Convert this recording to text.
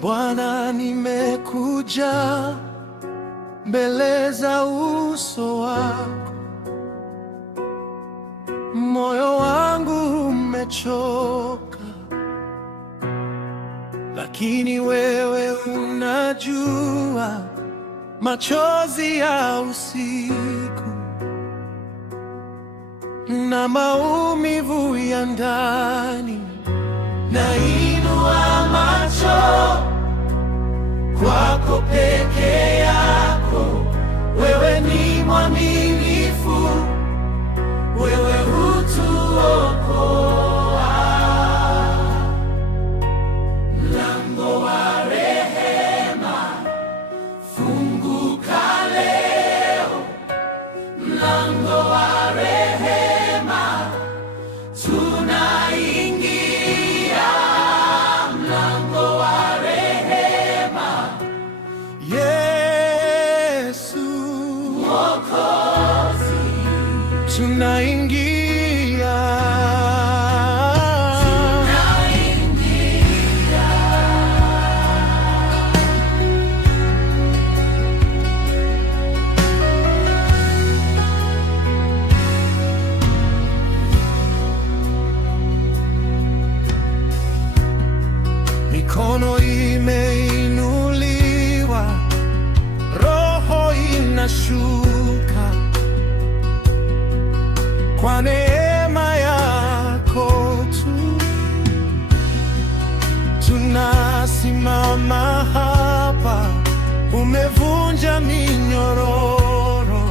Bwana, nimekuja mbele za uso wako, moyo wangu umechoka, lakini wewe unajua machozi ya usiku na maumivu ya ndani. Nainua macho kwako peke yako, wewe ni mwaminifu, wewe hutuokoa. Mlango wa rehema funguka leo, mlango wa rehema tunaingia, mlango wa rehema. Yesu Mwokozi, tunaingia. Mikono imeinuliwa, roho inashuka, kwa neema yako tu tunasimama hapa. Umevunja minyororo,